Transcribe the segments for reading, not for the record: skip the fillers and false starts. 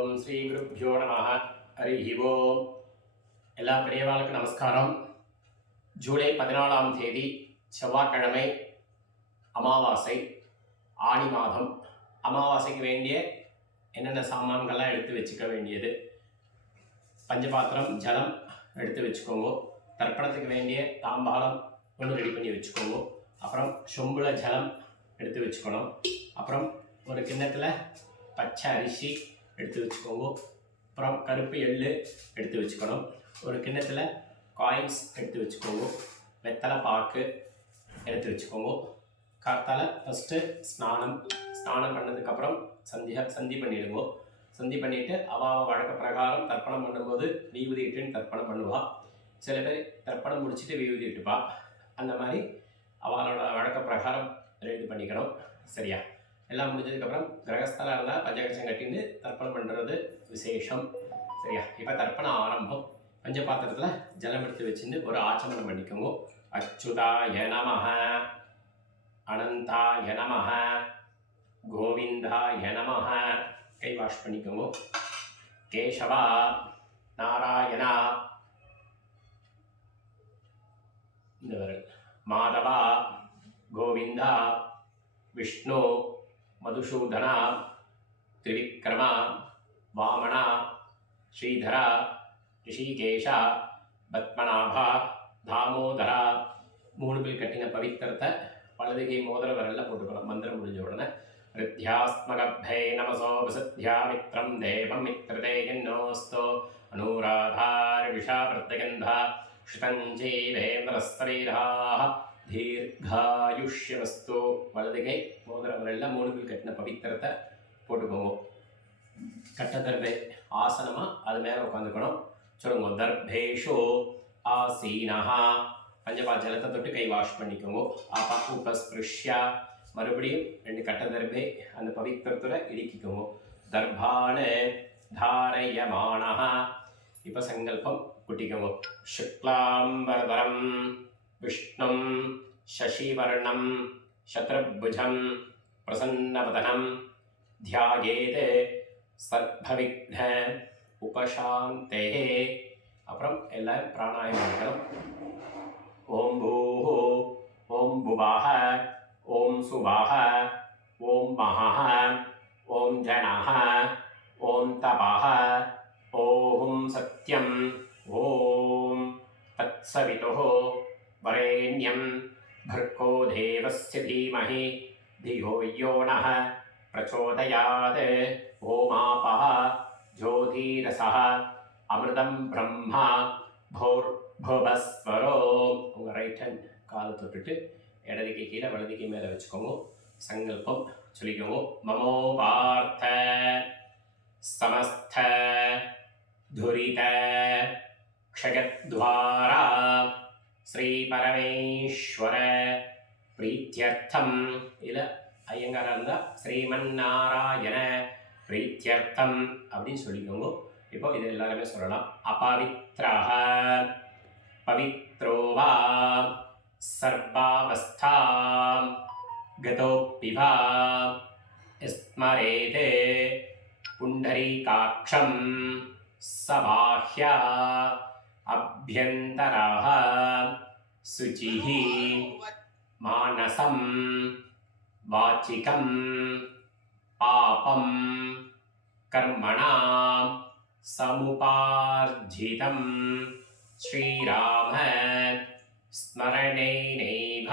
ஓம் ஸ்ரீ குருப்யோ நம. ஹரி ஓம். எல்லா பெரியவாளுக்கும் நமஸ்காரம். ஜூலை 14ஆம் தேதி செவ்வாய்க்கிழமை, அமாவாசை, ஆடி மாதம். அமாவாசைக்கு வேண்டிய என்னென்ன சாமான்கள்லாம் எடுத்து வச்சுக்க வேண்டியது: பஞ்சபாத்திரம், ஜலம் எடுத்து வச்சுக்கோங்க. தர்ப்பணத்துக்கு வேண்டிய தாம்பாலம் ஒன்று ரெடி பண்ணி வச்சுக்கோங்க. அப்புறம் சொம்புல ஜலம் எடுத்து வச்சுக்கணும். அப்புறம் ஒரு கிண்ணத்தில் பச்சை அரிசி எடுத்து வச்சுக்கோங்க. அப்புறம் கருப்பு எள்ளு எடுத்து வச்சுக்கணும். ஒரு கிண்ணத்தில் காயின்ஸ் எடுத்து வச்சுக்கோங்க. வெத்தலை பாக்கு எடுத்து வச்சுக்கோங்க. காத்தால ஃபஸ்ட்டு ஸ்நானம் பண்ணதுக்கப்புறம் சந்தி பண்ணிவிடுங்க. சந்தி பண்ணிவிட்டு அவள் வழக்க பிரகாரம் தர்ப்பணம் பண்ணும்போது விபூதி இட்டுன்னு தர்ப்பணம் பண்ணுவாள். சில பேர் தர்ப்பணம் முடிச்சுட்டு விபூதி இட்டுப்பா. அந்த மாதிரி அவளோட வழக்க பிரகாரம் ரெடி பண்ணிக்கணும். சரியா? எல்லாம் முடிஞ்சதுக்கப்புறம் கிரகஸ்தலாக இருந்தால் பஞ்சகட்சம் கட்டின்னு தர்ப்பணம் பண்ணுறது விசேஷம். சரியா? இப்போ தர்ப்பணம் ஆரம்பம். பஞ்சபாத்திரத்தில் ஜலம் எடுத்து வச்சுன்னு ஒரு ஆச்சமனம் பண்ணிக்கோங்க. அச்சுதாய நமஹ, அனந்தாய நமஹ, கோவிந்தாய நமஹ. கை வாஷ் பண்ணிக்கோங்க. கேசவா, நாராயணா, இந்த வரல், மாதவா, கோவிந்தா, விஷ்ணு, மதுசூதனா, திரிவிக்ரமா, வாமனா, ஸ்ரீதரா, ரிஷிகேஷா, பத்மநாபா, தாமோதரா. 3 பேர் கட்டின பவித்திரத்தை வலதுகை மோதிர விரலில் போட்டுக்கணும். மந்திரம் முடிஞ்ச உடனே ரித்யாஸ்மகப்பே நமசோ விசத்யா மித்ரம் தேவம் மித்ரதே யன்னோஸ்தோ அனுராதார் விஷாவர்த்தகந்தா ஸ்ருதஞ்சீவேந்திரஸ்தரீராः தீர்காயுஷ்யவஸ்து. வலதுகை மோதிர விரலில் 3 பேர் கட்டின பவித்திரத்தை போட்டுக்கோங்க. கட்ட தர்பை ஆசனமாக அது மேலே உட்காந்துக்கணும். சொல்லுங்க. தர்பேஷோ ஆசீனஹா. பஞ்சபா ஜலத்தை தொட்டு கை வாஷ் பண்ணிக்கோங்க. ஆப்பா உபஸ்பிருஷ்யா. மறுபடியும் 2 கட்ட தர்பை அந்த பவித்திரத்தில் இடுக்கிக்கோங்க. தர்பான தாரயமானஹா. இப்போ சங்கல்பம் குட்டிக்கோங்க. சுக்லாம்பரதரம் விஷ்ணும் சசிவர்ணம் சத்ருபுஜம் பிரசன்னவதனம் தியாயேத் சர்வவிக்ன உபசாந்தே. அப்புறம் எல்லாரும் பிராணாயாமம் பண்ணிக்கணும். ஓம் பூஹு, ஓம் புவாஹ, ஓம் சுவாஹ, ஓம் மஹஹ, ஓம் ஜனஹ, ஓம் தபஹ, ஓம் சத்யம், ஓம் தத்சவிதுः வரேண்யம் भर्गो देवस्य धीमहि धियो यो नः प्रचोदयात्. ओमापः ज्योतिरसः अमृतं ब्रह्मा भूर्भुवस्वरो. உங்கள் ரைட் ஹேண்ட் காலை தொட்டுட்டு இடதுக்கை கீழே வலதுக்கை மேலே வச்சுக்கோங்க. சங்கல்பம் சொல்லிக்கோங்க. மமோ பார்த்த சமஸ்த துரித க்ஷயத்வாரா ஸ்ரீ பரமேஸ்வர பிரீத்தியர்த்தம். இல்லை ஐயங்காரா இருந்தால் ஸ்ரீமன்னாராயண பிரீத்தியர்த்தம் அப்படின்னு சொல்லிக்கோங்க. இப்போ இது எல்லாருமே சொல்லலாம். அபவித்ரஹ பவித்ரோவா சர்வாவஸ்தாம் கதோப்பிவா ஸ்மரேதே புண்டரீகாட்சம் சபாஹ்யா அப்யந்தரஹ சுச்சிஹ மானசம் வாச்சிகம் பாபம் கர்மணாம் சமுபார்ஜிதம் ஸ்ரீராம ஸ்மரணேனைவ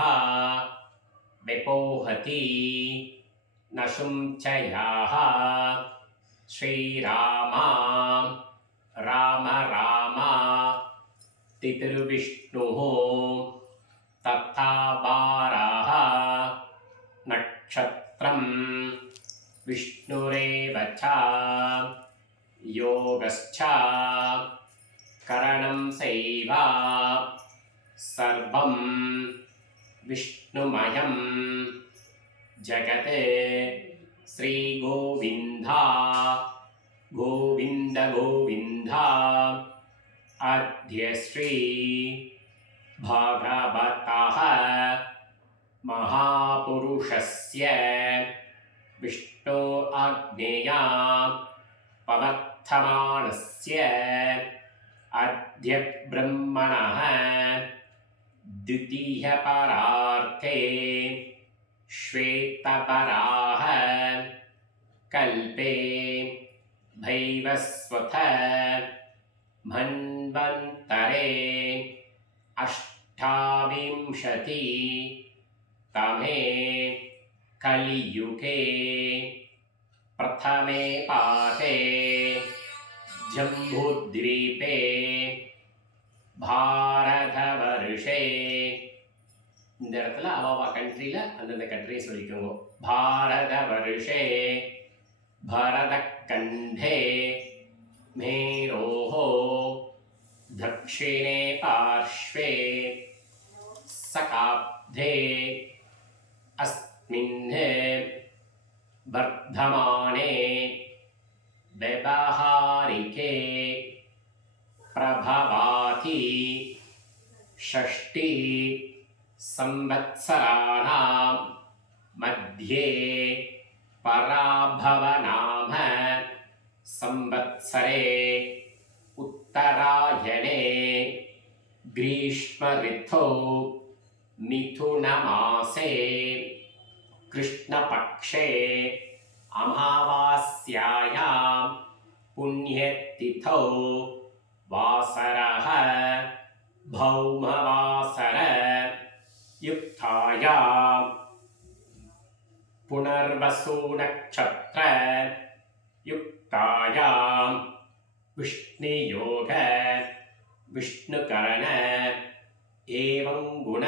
விபோஹதி நசும்சயாஹ. ஸ்ரீராமா ராம ராம திதிர்விஷ்ணுः தத்தா பாரः நக்ஷத்ரம் விஷ்ணுரேவ ச யோகஸ்ச கரணம் சைவ சர்வம் விஷ்ணுமயம் ஜகத். ஸ்ரீ கோவிந்தா கோவிந்த கோவிந்தா. அத்ய ஸ்ரீ பாகவதः மகாபுருஷஸ்ய விஷ்ணு ஆக்ஞேயா பவத் ब्रह्मणः द्वितीयपरार्थे श्वेतपराः कल्पे भैवस्वथ मन्वन्तरे अष्टाविंशति तमे कलियुगे प्रथमे पादे जम्बूद्वीपे भारतवर्षे இந்த இடத்துல அவாவா கண்ட்ரியில் அந்தந்த கண்ட்ரியை சொல்லிக்கோங்க. பாரதவர்ஷே பரதக்கண்டே மேரோः दक्षिणे पार्श्वे सकाब्धे अस्मिन् वर्धमाने व्यवहारिके प्रभवाति षष्टि संवत्सराणां मध्ये पराभवनाम संवत्सरे उत्तरायणे ग्रीष्म ऋतौ मिथुनमासे कृष्णपक्षे अमावास्यायां पुण्यतिथौ वासरः भौमवासर युक्तायां पुनर्वसु नक्षत्र युक्तायां विष्णुयोग विष्णुकरण एवं गुण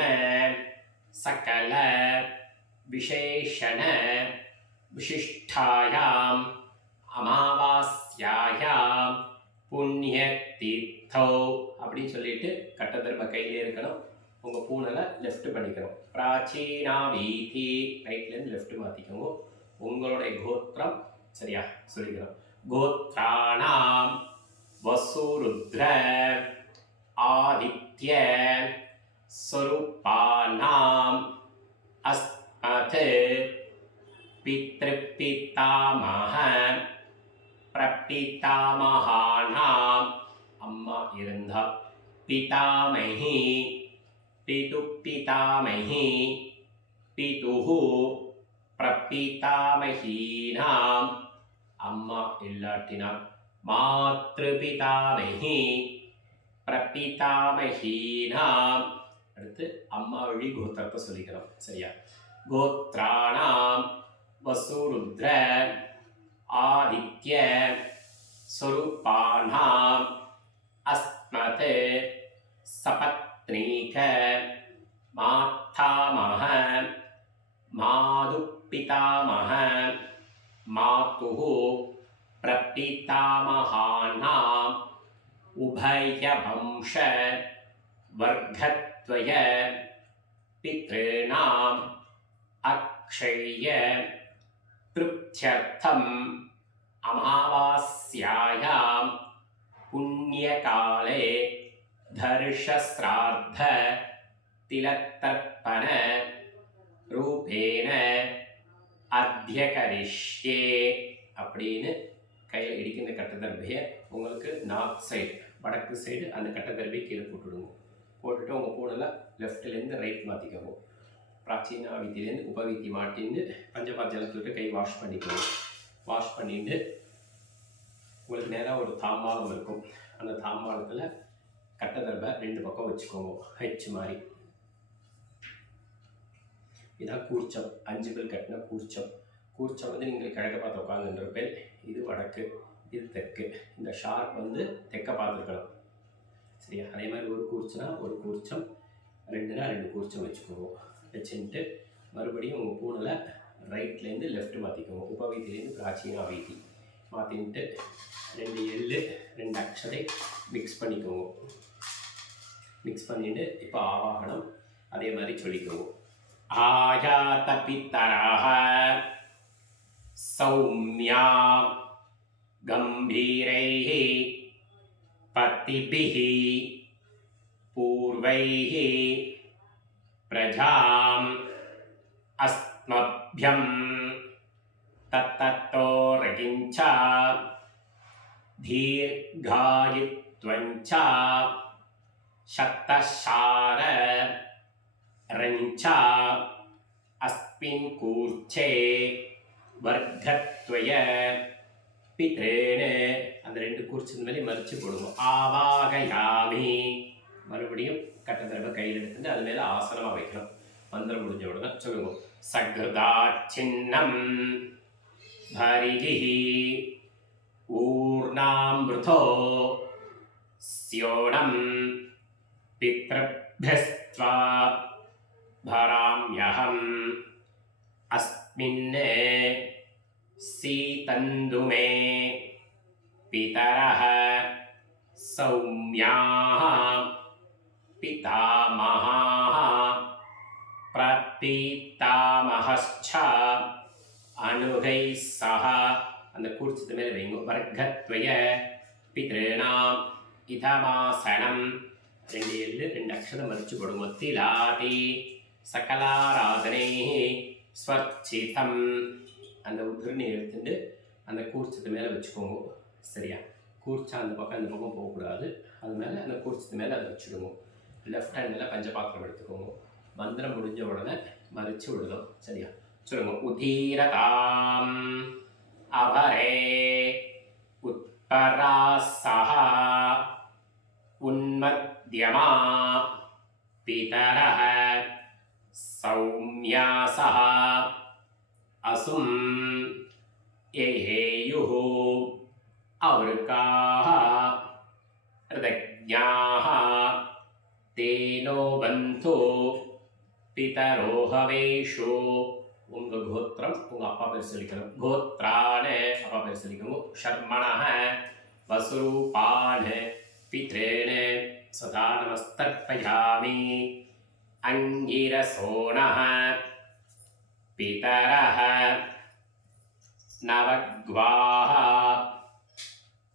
सकल विशेषण विशिष्टायाम् अमावास्यायां पुण्यतीर्थौ அப்படின்னு சொல்லிட்டு கட்டதர்ப கையிலே இருக்கணும். உங்கள் பூனலை லெஃப்ட் பண்ணிக்கணும். பிராச்சீனா வீதி ரைட்லேருந்து லெஃப்ட் மாற்றிக்கோங்க. உங்களுடைய கோத்திரம் சரியா சொல்லிக்கணும். கோத்ராணாம் வசுருத்ர ஆதித்ய ஸ்வரூபானாம் அஸ்மத் பித்ருபிதாமஹ பிரபிதாமஹானாம் அம்மா இருந்தா பிதாமஹி पितुपितामही पितुः प्रपितामहीनाम् अम्मा इल्लाट्टिना मातृपितामही प्रपितामहीनाम् அடுத்து அம்மா வழி கோத்திரத்தை சொல்லிக்கிறோம். சரியா? கோத்ராணாம் வசுருத்ர ஆதித்ய ஸ்வரூபானாம் அஸ்மத் சபத்னீக மாத்தாமஹ மாதுப்பிதாமஹ மாதுः பிரபிதாமஹானாம் உபயவம்ச வர்க்கத்வய பித்ருணாம் அக்ஷய திருப்த்யர்த்தம் அமாவாஸ்யாயாம் புண்ணியகாலே தர்ஷஸ்ரார்த்த திலத்தர்ப்பண ரூபேன அத்தியகரிஷ்யே அப்படின்னு கையில் இடிக்கின்ற கட்டதர்பையை உங்களுக்கு நார்த் சைடு வடக்கு சைடு அந்த கட்டதர்பை கீழே போட்டுவிடுங்க. போட்டுட்டு உங்கள் பூனில் லெஃப்ட்லேருந்து ரைட் மாற்றிக்கோங்க. பிராச்சீனா வீத்திலேருந்து உபவீத்தி மாட்டின்னு பஞ்சபாத் ஜலத்தில் விட்டு கை வாஷ் பண்ணிக்கோங்க. வாஷ் பண்ணிட்டு உங்களுக்கு நேராக ஒரு தாம்பாளம் இருக்கும். அந்த தாம்பாளத்தில் கட்டதர்பை ரெண்டு பக்கம் வச்சுக்கோங்க. ஹெச் மாதிரி. இதான் கூர்ச்சம். 5 பேர் கட்டின கூர்ச்சம். கூர்ச்சம் வந்து நீங்கள் கிழக்க பார்த்து உட்காந்துன்ற பேர். இது வடக்கு, இது தெற்கு. இந்த ஷார்ப் வந்து தெற்க பார்த்துருக்கணும். சரியா? அதே மாதிரி ஒரு கூர்ச்சனா ஒரு கூர்ச்சம், 2னா 2 கூர்ச்சம் வச்சுக்கோங்க. வச்சுட்டு மறுபடியும் உங்கள் பூனில் ரைட்லேருந்து லெஃப்ட் மாற்றிக்கோங்க. உபவீதிலேருந்து பிராச்சீனா வீதி மாற்றின்ட்டு 2 எள்ளு 2 அக்ஷரை மிக்ஸ் பண்ணிக்கோங்க. மிக்ஸ் பண்ணிட்டு இப்போ ஆவாகனம் அதே மாதிரி சொல்லிக்கோங்க. ஆயாத பித்தராக சௌமியா கம்பீரைः பத்திபிः பூர்வைः பிரஜாம் அஸ்மப்யம் தத்தத்தோரகிஞ்ச தீர்காயுத்வஞ்ச शतशार रञ्चा अस्मिन् कूर्चे वर्गत्वय பித்ரேனே அந்த ரெண்டு கூர்ச்சின் மேலே மறிச்சு போடுவோம். ஆவாகயாமி மறுபடியும் கட்ட தடவை கையில் எடுத்துட்டு அது மேலே ஆசனமாக வைக்கணும். மந்திரம் முடிஞ்ச உடனே சொல்லுவோம். சக்ருதா சின்னம் பரிகிஹி ஊர்ணாமிருதோ ஸ்யோணம் பித்ரப்யஸ்த்வா பராம்யஹம் அஸ்மின்னே सीतन्दुमे पितरः सौम्याः पितामहाः प्रपीतामहश्च अनुगैः सह அந்த கூர்ச்சத்து மேலே வைங்க. வர்க்கத்வய பித்ருணாம் இதமாசனம் ரெண்டு எள்ளு ரெண்டு அக்ஷரம் மறிச்சு போடுவோம். திலாதி சகலாராதனை ஸ்வர்ச்சிதம் அந்த உதிர்னி எடுத்துட்டு அந்த கூர்ச்சத்து மேலே வச்சுக்கோங்க. சரியா? கூர்ச்சா அந்த பக்கம் போகக்கூடாது. அது மேலே அந்த கூர்ச்சத்து மேலே அதை வச்சுடுவோம். லெஃப்ட் ஹேண்டில் பஞ்சபாத்திரம் எடுத்துக்கோங்க. மந்திரம் முடிஞ்ச உடனே மறிச்சு விடுதோம். சரியா? சொல்லுங்க. உதீரதாம் அவரே உத்பராசஹ உன்மத்யமா பிதரஹ சௌம்யாசஹ असुम एहेयुः अवृकाः हृदज्ञाः तेनो बन्धु पितरो हवेषु उंग गोत्रम उंग अप्पा पेर सोल्लिक्कணும். गोत्राने अप्पा पेर सोल्लिक्कணும். शर्मणः वसुरूपान् पितॄन् सदा नमस्तर्पयामि. अंगिरसोणः पितरः नवग्वाः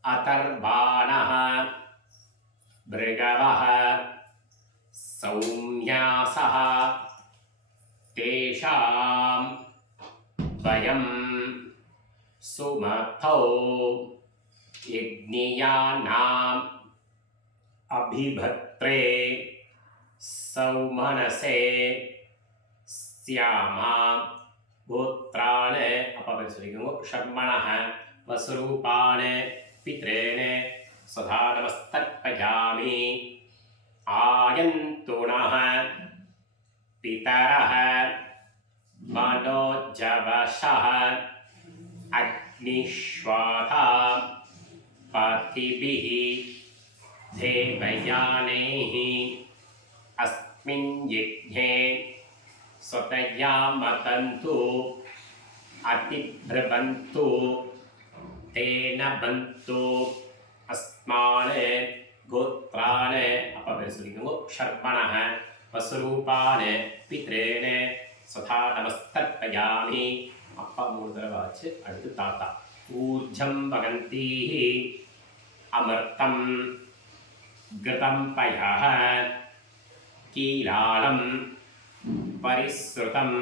अतर्बाणः भृगवः सौम्यासः तेषां वयं सुमथौ यज्ञियानाम् अभिभत्रे सौमनसे स्यामा गोत्रान् अपा पेर सोल्लिक्कணும். शर्मणः वसुरूपान् पितॄन् सदा नमस्तर्पयामि. आयन्तुनः पितरः मनोजवशः अग्निश्वाथा पथिभिः देवयानैः अस्मिन् यज्ञे स्वतया मतन्तु अतिभ्रवन्तु तेन बन्तु अस्मान् गोत्रान् अपा पेर सोल्लिक्कணும். शर्मणः वसुरूपान् पितॄन् सदा नमस्तर्पयामि. அப்பா மூணு தடவை ஆச்சு. அடுத்து தாத்தா. ஊர்ஜம் வகந்தீः அமர்த்தம் கிருதம் பயः कीलालं परिश्रुतं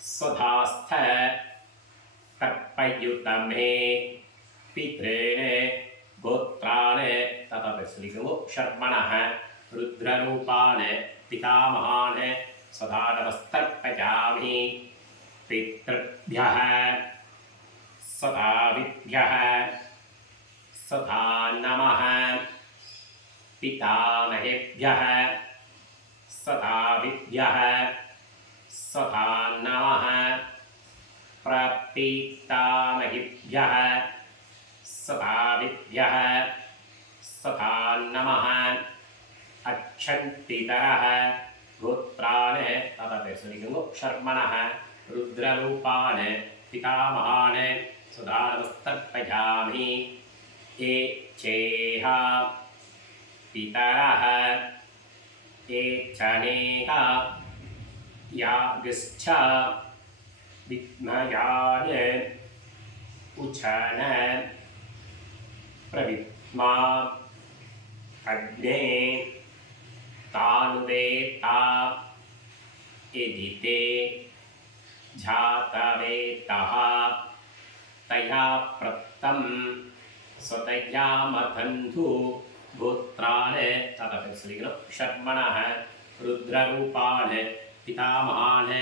स्वधास्थ तर्पयुतमे पितॄन् गोत्रान् तथा पेर सोल्लिक्कணும். शर्मणः रुद्ररूपान् पितामहान् सदा नमस्तर्पयामि. पितृभ्यः सदाविभ्यः सदा नमः. पितामहेभ्यः सदाविभ्यः सदा नमः. प्रपीतामहेभ्यः सदाविभ्यः सदा नमः. अक्षन्तितरः गोत्रान् तथा पेर सोल्लिक्कணும். शर्मणः रुद्ररूपान् पितामहान् सदा नमस्तर्पयामि. ये चेह पितरः ये चनेह यागश्च विद्मयान् उचन प्रविद्मा अग्ने तानुवेता यदिते जातवेतः तया प्रप्तं स्वतया मतन्तु गोत्रान् ताता பேர் சொல்லிக்கணும் ஷர்மணः ருத்ரரூபான் பிதாமகான்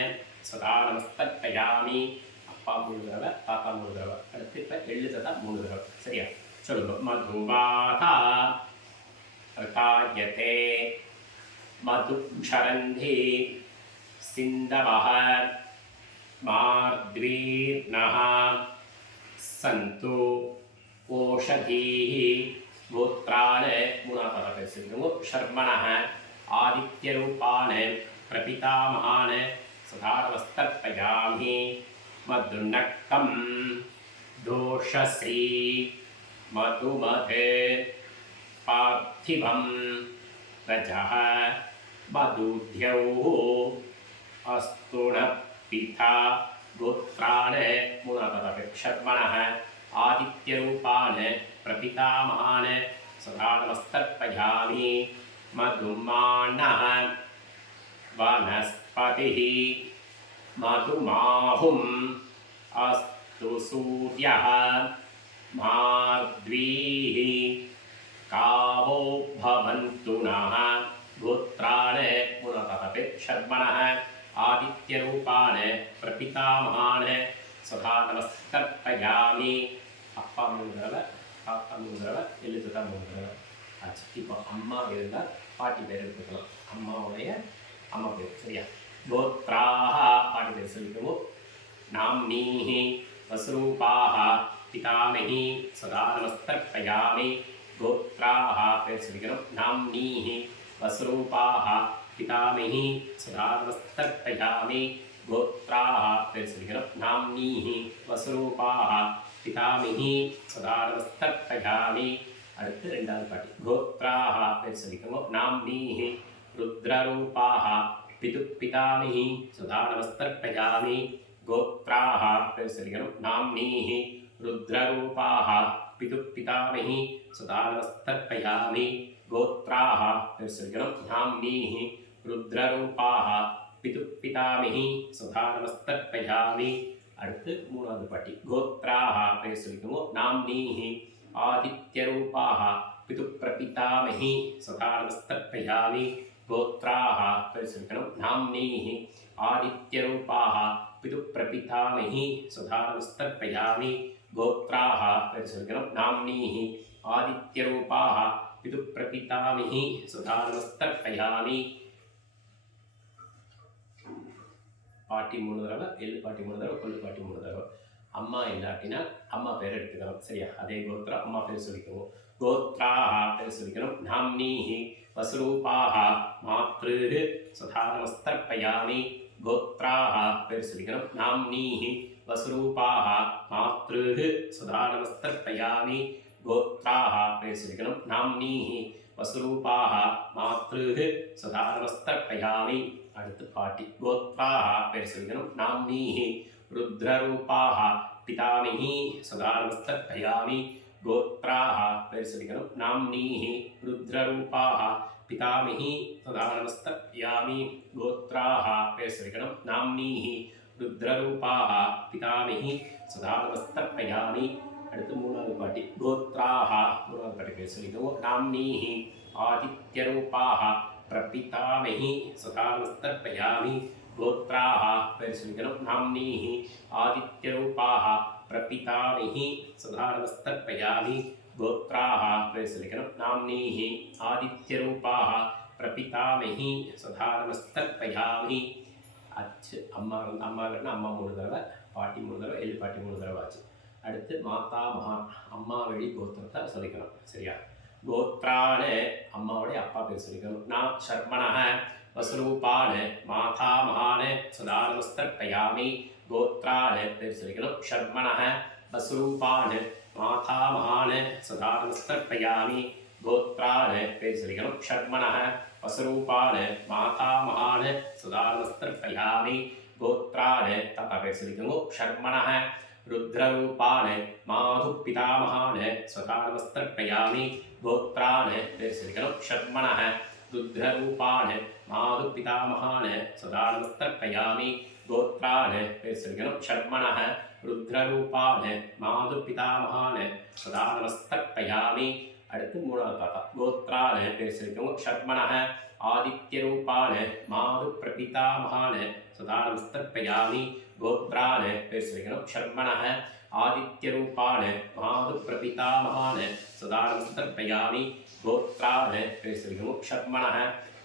சதா நமஸ்தர்ப்பயாமி அப்பா 3 தடவை தாத்தா 3 தடவை அடுத்து இப்போ எள்ளு தாத்தா 3 தடவை சரியா சொல்லுங்க மதுவாதா பிரதாயதே மதுக்ஷரந்தி சிந்தவः மார்த்வீர்ணः சந்து ஓஷதீः गोत्रान् மூணாவது பேர் சொல்லுங்க ஷர்மணः ஆதித்யரூபான் பிரபிதாமகான் சதா நமஸ்தர்ப்பயாமி मधुनक्तं दोषश्री मधुमते पार्थिवं रजः मधुद्यौः अस्तुणपिता गोत्रान् षर्मणः आदित्यरूपान् प्रपितामहान् सदा नमस्तर्पयामि मधुमानः वनस्पतिः मधुमाहुम् अस्तु सूर्यः मार्द्वीः कावो भवन्तु नः गोत्रान् षर्मणः आदित्यरूपान् प्रपितामहान् सदा नमस्तर्पयामि அப்பா 3 தடவை தாத்தா 3 தடவை எள்ளு தாத்தா 3 தடவை ஆச்சு இப்போ அம்மா இருந்தால் பாட்டி பேர் எடுத்துக்கலாம் அம்மாவுடைய அம்மா பேர் சரியா गोत्राः पाटी பேர் சொல்லிக்கோ नाम्नीः वसरूपाः पितामही सदा नमस्तर्पयामि गोत्राः பேர் சொல்லிக்கணும் नाम्नीः वसरूपाः पितामही सदा नमस्तर्पयामि गोत्राः பேர் சொல்லிக்கணும் नाम्नीः वसरूपाः पितामही सदा नमस्तर्पयामि அடுத்து ரெண்டாவது பாட்டி गोत्राः பேர் சொல்லிக்கணும் नाम्नीः रुद्ररूपाः पितुपितामही सदा नमस्तर्पयामि गोत्राः பேர் சொல்லிக்கணும் नाम्नीः रुद्ररूपाः पितुपितामही सदा नमस्तर्पयामि गोत्राः பேர் சொல்லிக்கணும் नाम्नीः रुद्ररूपाः पितुपितामही सदा नमस्तर्पयामि அடுத்து மூணாவது பாட்டி गोत्राः பேர் சொல்லிக்கணும் नाम्नीः आदित्यरूपाः पितुप्रपितामही सदा नमस्तर्पयामि गोत्राः பேர் சொல்லிக்கணும் नाम्नीः आदित्यरूपाः पितुप्रपितामही सदा नमस्तर्पयामि गोत्राः பேர் சொல்லிக்கணும் नाम्नीः आदित्यरूपाः पितुप्रपितामही सदा नमस्तर्पयामि பாட்டி 3 தடவை எள்ளு பாட்டி 3 தடவை கொள்ளு பாட்டி 3 தடவை அம்மா இல்லாட்டினா அம்மா பேர் எடுத்துக்கிறோம் சரியா அதே கோத்ரா அம்மா பேர் சொல்லிக்குவோம் गोत्राः பேர் சொல்லிக்கணும் नाम्नीः वसरूपाः मातृः सदा नमस्तर्पयामि गोत्राः பேர் சொல்லிக்கணும் नाम्नीः वसरूपाः मातृः सदा नमस्तर्पयामि गोत्राः பேர் சொல்லிக்கணும் नाम्नीः वसरूपाः मातृः सदा नमस्तर्पयामि அடுத்து பாட்டி गोत्राः பேர் சொல்லிக்கணும் नाम्नीः रुद्ररूपाः पितामही सदा नमस्तर्पयामि गोत्राः பேர் சொல்லிக்கணும் नाम्नीः रुद्ररूपाः पितामही सदा नमस्तर्पयामि गोत्राः பேர் சொல்லிக்கணும் नाम्नीः रुद्ररूपाः पितामही सदा नमस्तर्पयामि அடுத்து மூணாவது பாட்டி गोत्राः மூணாவது பாட்டி பேர் சொல்லிக்கணும் नाम्नीः आदित्यरूपाः प्रपितामही सदा नमस्तर्पयामि गोत्राः பேர் சொல்லிக்கணும் नाम्नीः आदित्यरूपाः प्रपितामही सदा नमस्तर्पयामि गोत्राः பேர் சொல்லிக்கணும் नाम्नीः आदित्यरूपाः प्रपितामही सदा नमस्तर्पयामि அச்சு அம்மா இல்லைன்னா அம்மா 3 தடவை பாட்டி 3 தடவை எள்ளு பாட்டி 3 தடவை ஆச்சு அடுத்து மாதா மகா அம்மா வழி கோத்திரத்தை சொல்லிக்கணும் சரியா गोत्रान् அம்மாவுடைய அப்பா பேர் சொல்லிக்கணும் நான் ஷர்மணः वसरूपान् मातामहान् सदा नमस्तर्पयामि गोत्रान् பேர் சொல்லிக்கணும் ஷர்மணः वसरूपान् मातामहान् सदा नमस्तर्पयामि गोत्रान् பேர் சொல்லிக்கணும் ஷர்மணः वसरूपान् मातामहान् सदा नमस्तर्पयामि गोत्रान् தாத்தா பேர் சொல்லிக்கணும் ஷர்மணः रुद्ररूपान् माधुपितामहान् सदा नमस्तर्पयामि गोत्रान् பேர் சொல்லிக்கணும் ஷர்மணः रुद्ररूपान् माधुपितामहान् सदा नमस्तर्पयामि गोत्रान् பேர் சொல்லிக்கணும் ஷர்மணः रुद्ररूपान् माधुपितामहान् सदा नमस्तर्पयामि அடுத்து மூணாவது தாத்தா கோத்ரான பேர் சொல்லிக்கோங்க. ஷர்மணஹ ஆதித்ய ரூபான மாது பிரபிதாமகான சதா நமஸ்தர்ப்பயாமி. கோத்ரான பேர் சொல்லிக்கணும். ஷர்மணஹ ஆதித்ய ரூபான மாது பிரபிதாமகான சதா நமஸ்தர்ப்பயாமி. கோத்ரான பேர் சொல்லிக்கணும். ஷர்மணஹ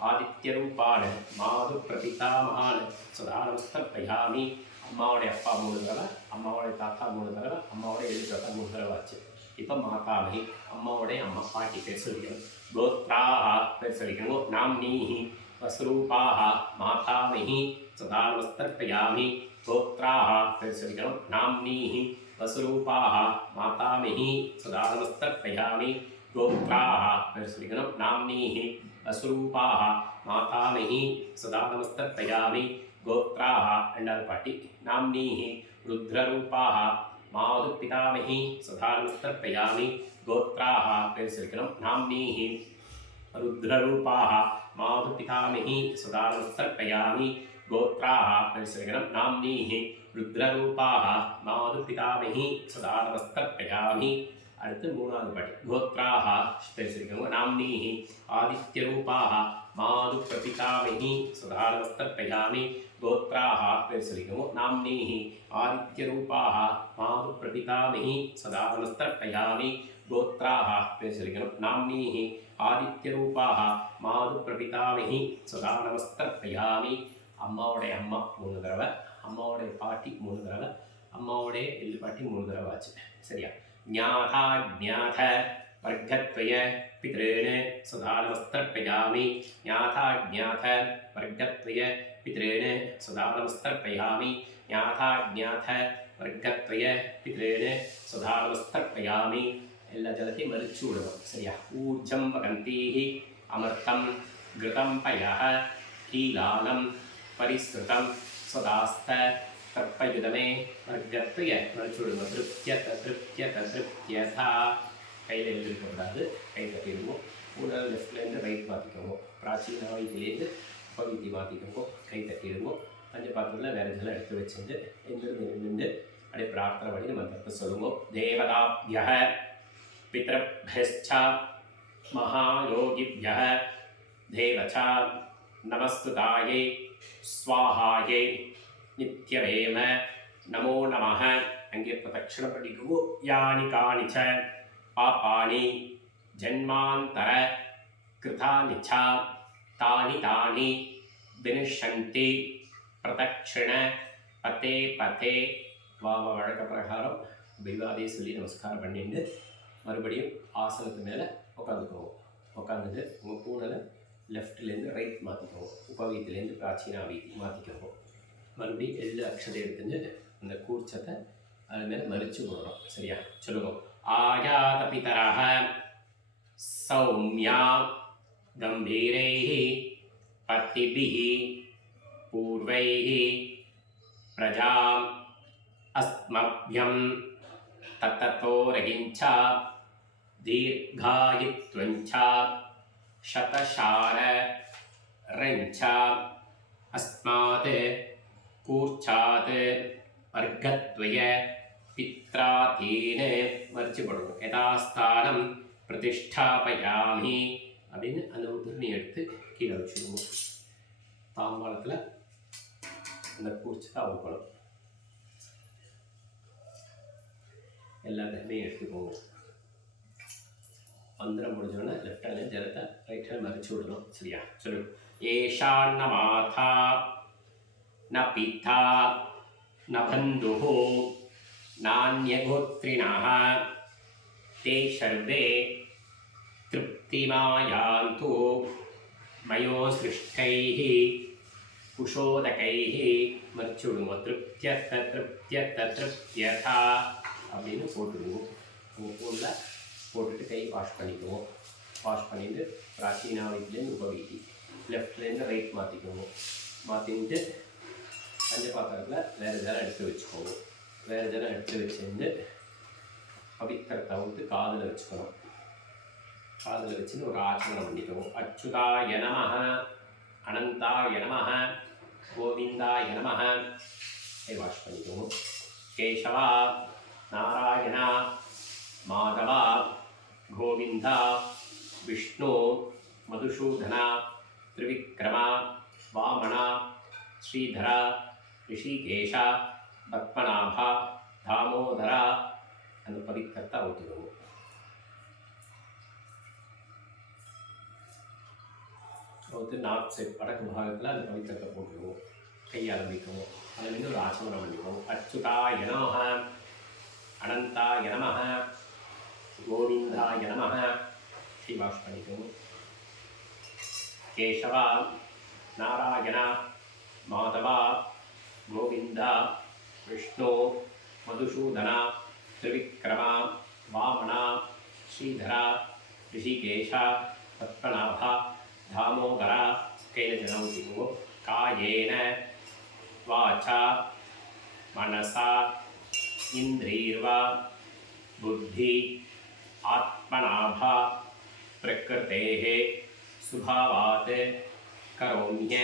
ஆதித்ய ரூபான மாது பிரபிதாமகான சதா நமஸ்தர்ப்பயாமி. அம்மாவுடைய அப்பா 3 தடவை, அம்மாவுடைய தாத்தா 3 தடவை, அம்மாவுடைய 7 தாத்தா 3 தடவை ஆச்சு. இப்போ மாதாமகி அம்மாவுடைய அம்மா பாட்டி பேர் சொல்லிக்கணும். கோத்ராஹ பேர் சொல்லிக்கணும். நாம்னீஹி வஸ்ரூபாஹ மாதாமகி சதா நமஸ்தர்ப்பயாமி. கோத்ராஹ பேர் சொல்லிக்கணும். நாம்னீஹி வஸ்ரூபாஹ மாதாமகி சதா நமஸ்தர்ப்பயாமி. கோத்ராஹ பேர் சொல்லிக்கணும். நாம்னீஹி வஸ்ரூபாஹ மாதாமகி சதா நமஸ்தர்ப்பயாமி. கோத்ராஹ ரெண்டாவது பாட்டி. நாம்னீஹி ருத்ரரூபாஹ மாது பிதாமகி சதா நமஸ்தர்ப்பயாமி. கோத்ராஹ பேர் சொல்லிக்கணும். நாம்னீஹி ருத்ரரூபாஹ மாது பிதாமகி சதா நமஸ்தர்ப்பயாமி. கோத்ராஹ பேர் சொல்லிக்கணும். நாம்னீஹி ருத்ரரூபாஹ மாது பிதாமகி சதா நமஸ்தர்ப்பயாமி. அடுத்து மூணாவது பாட்டி. கோத்ராஹ பேர் சொல்லிக்கணும். நாம்னீஹி ஆதித்யரூபாஹ மாது பிரபிதாமகி சதா நமஸ்தர்ப்பயாமி. கோத்ராஹ பேர் சொல்லிக்கணும். நாம்னீஹி ஆதித்யரூபாஹ மாது பிரபிதாமகி சதா நமஸ்தர்ப்பயாமி. கோத்ராஹ பேர் சொல்லிக்கணும். நாம்னீஹி ஆதித்யரூபாஹ மாது பிரபிதாமகி சதா நமஸ்தர்ப்பயாமி. அம்மாவுடைய அம்மா 3 தடவை, அம்மாவுடைய பாட்டி 3 தடவை, அம்மாவுடைய எள்ளு பாட்டி 3 தடவை ஆச்சு. சரியா? ஞாதா ஜ்ஞாத வர்க்கத்வய பித்ரேண சதா நமஸ்தர்ப்பயாமி. ஞாதா ஜ்ஞாத வர்க்கத்வய பித்ரேண சதா நமஸ்தர்ப்பயாமி. ஞாதா ஜ்ஞாத வர்க்கத்வய பித்ரேண சதா நமஸ்தர்ப்பயாமி. எல்லா ஜலத்தையும் மறிச்சு விடணும். சரியா? ஊர்ஜம் வகந்தீஹி அமர்த்தம் கிருதம் பயஹ கீலாலம் பரிஸ்ருதம் சதாஸ்த தர்ப்பயுதமே வர்க்கத்வய மறிச்சு விடணும். திருப்தியத திருப்தியத திருப்தியதா. கையில் எழுதிருக்கக்கூடாது, கை தட்டிடுவோம். மூணாவது லெஃப்ட்லேருந்து ரைட் மாற்றிக்கோங்க. பிராச்சீனாவிலேருந்து பகுதி மாற்றிக்கோங்க, கை தட்டிடுவோம். பஞ்சபாத்திரத்தில் வேறு ஜலம் எடுத்து வச்சுட்டு எந்திருந்து நின்று அப்படியே பிரார்த்தனை பண்ணி மந்திரத்தை சொல்லுவோம். தேவதாப்யஹ பித்ரப்யஸ்ச மகாயோகிப்யஹ தேவச நமஸ்துதாயே ஸ்வாஹாயே நித்யவேம நமோ நமஹ. அங்கே பிரதட்சணம் பண்ணிக்குவோம். யானி காணிச்ச பாபானி ஜன்மாந்தர கிருதானி ச தானி தானி வினிஷந்தி பிரதட்சிண பதே பதே. வாம வழக்க பிரகாரம் பிவாதியை சொல்லி நமஸ்காரம் பண்ணிட்டு மறுபடியும் ஆசனத்து மேலே உட்காந்துக்குவோம். உட்காந்துட்டு உங்கள் பூனலை லெஃப்ட்லேருந்து ரைட் மாற்றிக்குவோம். உபவீத்திலேருந்து பிராச்சீனா வீதி மாற்றிக்குவோம். மறுபடியும் எள்ளு அக்ஷதை எடுத்துட்டு அந்த கூர்ச்சத்தை அது மேலே மறித்து விடுறோம். சரியா? சொல்லுவோம். ஆயாத பிதரஹ சௌம்யா கம்பீரைஹ பத்திபிஹ பூர்வைஹ பிரஜாம் அஸ்மப்யம் தத்தோ ரகிஞ்ச தீர்காயித்வஞ்ச சதசார ரஞ்ச அஸ்மாத் கூர்ச்சாத் வர்க்கத்வய பித்ராதீன மறிச்சு போடணும். யதாஸ்தானம் பிரதிஷ்டாபயாமி அப்படின்னு அந்த உதிர்ணி எடுத்து கீழே வச்சுடுவோம். தாம்பாளத்தில் அந்த கூர்ச்சத்தை அவுக்கணும். எல்லாத்தையுமே எடுத்துக்கோங்க. மந்திரம் முடிஞ்சோடனே லெஃப்ட் ஹேண்ட் ஜலத்தை ரைட் ஹேண்ட் மறிச்சு விடணும். சரியா? சொல்லு. ஏஷான்ன மாதா ந பிதா ந பந்துः நான்யகோத்ரிணः தே சர்வே திருப்திமாயாந்து மயோ சிருஷ்டைः குஷோதகைः மறிச்சு விடுவோம். திருப்தியத்த திருப்தியத்த திருப்தியதா அப்படின்னு போட்டுடுவோம். உங்கள் ஃபோனில் போட்டுட்டு கை வாஷ் பண்ணிக்குவோம். வாஷ் பண்ணிவிட்டு பிராச்சீனா வீட்டிலேருந்து உபவீதி லெஃப்ட்லேருந்து ரைட் மாற்றிக்குவோம். மாற்றிட்டு பஞ்சபாத்திரத்தில் வேறு ஜலம் எடுத்து வச்சுக்கோங்க. வேறு ஜலம் எடுத்து வச்சுருந்து பவித்திரத்தை வந்து காதில் வச்சுக்கணும். காதில் வச்சுன்னு ஒரு ஆச்சரணம் பண்ணிக்குவோம். அச்சுதாய நமஹ அனந்தாய நமஹ கோவிந்தாய நமஹ. கை வாஷ் பண்ணிக்குவோம். கேசவா நாராயணா மாதவா गोविंद विष्णु मधुसूदन त्रिविक्रम वामन श्रीधर ऋषिकेश पद्मनाभ दामोदर அந்த பவித்திரத்தை ஊற்றிடுவோம். ஊற்றி நார்த் சைட் வடக்கு பாகத்தில் அந்த பவித்திரத்தை போட்டுடுவோம். கையால் வைக்கவும். அதில் ஒரு ஆச்சமனம் பண்ணிக்குவோம். அச்சுதாய நமஹ, அனந்தாய நமஹ, கோவிந்தாய நமஹ. கை வாஷ் பண்ணிக்குவோம். கேசவா, நாராயண, மாதவா, கோவிந்தா, விஷ்ணு, மதுசூதன, त्रिविक्रम वामन श्रीधर ऋषिकेश पद्मनाभ दामोदर कैलजनौ कायेन वाचा मनसा इंद्रिर्वा बुद्धि आत्मनाभ प्रकृतेः स्वभावात् करोम्य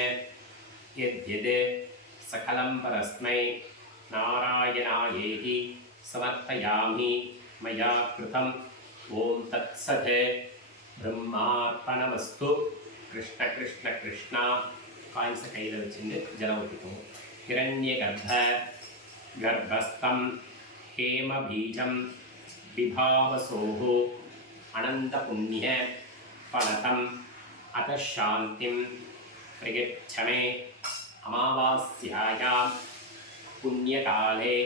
यद्यद् सकलं परस्मै नारायणायेति समर्पयामि मया कृतम्. ओम तत्सत्. ब्रह्मार्पणमस्तु. कृष्ण कृष्ण कृष्ण. कायस कैल वच्चिंदु जलम ऊत्तिक्कोम. हिरण्यगर्भ गर्भस्थं हेमबीजं विभावसोः अनन्तपुण्य फलतम् अत शान्तिं प्रयच्छमे. अमावास्यायां पुण्यकाले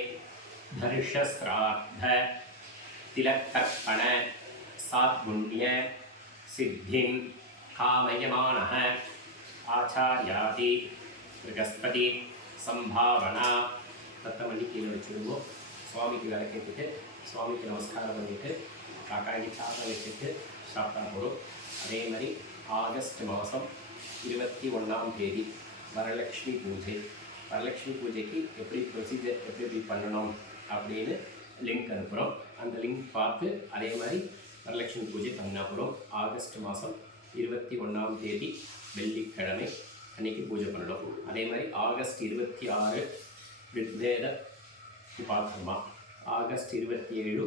धर्षश्राद्ध तिलतर्पण सात्पुण्य सिद्धिं कामयमानः आचार्यादि बृहस्पति संभावना. 10 மணிக்கு கீழே வச்சுடுவோம். சுவாமிக்கு விளக்கேற்றிட்டு சுவாமிக்கு நமஸ்காரம் பண்ணிவிட்டு காக்காய்க்கு சாதம் வச்சுட்டு சாப்பிட்டா போதும். அதே மாதிரி ஆகஸ்ட் மாதம் 21ஆம் தேதி வரலட்சுமி பூஜை. வரலட்சுமி பூஜைக்கு எப்படி ப்ரொசீஜர் எப்படி பண்ணணும் அப்படின்னு லிங்க் அனுப்புகிறோம். அந்த லிங்க் பார்த்து அதே மாதிரி வரலட்சுமி பூஜை பண்ண போகிறோம். ஆகஸ்ட் மாதம் 21ஆம் தேதி வெள்ளிக்கிழமை அன்றைக்கி பூஜை பண்ணணும். அதே மாதிரி ஆகஸ்ட் 26 ரிக்வேத உபாகர்மா, ஆகஸ்ட் 27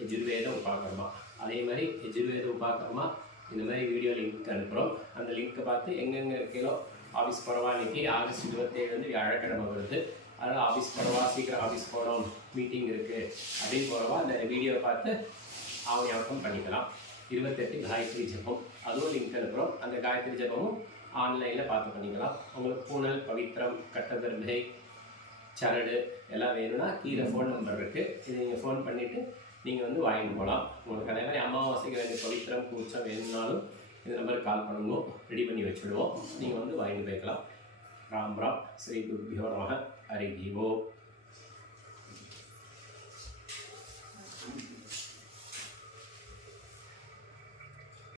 யஜுர்வேத உபாகர்மா. அதே மாதிரி யஜுர்வேத உபாகர்மா இந்த மாதிரி வீடியோ லிங்க் அனுப்புகிறோம். அந்த லிங்க்கை பார்த்து எங்கெங்கே இருக்கீங்களோ ஆஃபீஸ் போகிறவா இன்றைக்கி ஆகஸ்ட் 27 வியாழக்கிழமை வருது. அதனால் ஆஃபீஸ் போகிறவா சீக்கிரம் ஆஃபீஸ் போகணும் மீட்டிங் இருக்குது அப்படின்னு போகிறவா அந்த வீடியோவை பார்த்து ஞாபகம் பண்ணிக்கலாம். 28 காயத்ரி ஜபம் அதுவும் லிங்க் அனுப்புகிறோம். அந்த காயத்ரி ஜபமும் ஆன்லைனில் பார்த்து பண்ணிக்கலாம். உங்களுக்கு பூனல், பவித்திரம், கட்டதர்பை, சரடு எல்லாம் வேணும்னா கீழே ஃபோன் நம்பர் இருக்குது. இதை நீங்கள் ஃபோன் பண்ணிவிட்டு நீங்கள் வந்து வாங்கிட்டு போகலாம். உங்களுக்கு அதே மாதிரி அமாவாசைக்கு வேண்டிய பவித்திரம் பூச்சம் வேணும்னாலும் இந்த நம்பருக்கு கால் பண்ணுவோம், ரெடி பண்ணி வச்சுடுவோம். நீங்கள் வந்து வாங்கிட்டு போய்க்கலாம். ராம் ராம். ஸ்ரீ குருபியோ நமः. ஹரி ஓம்.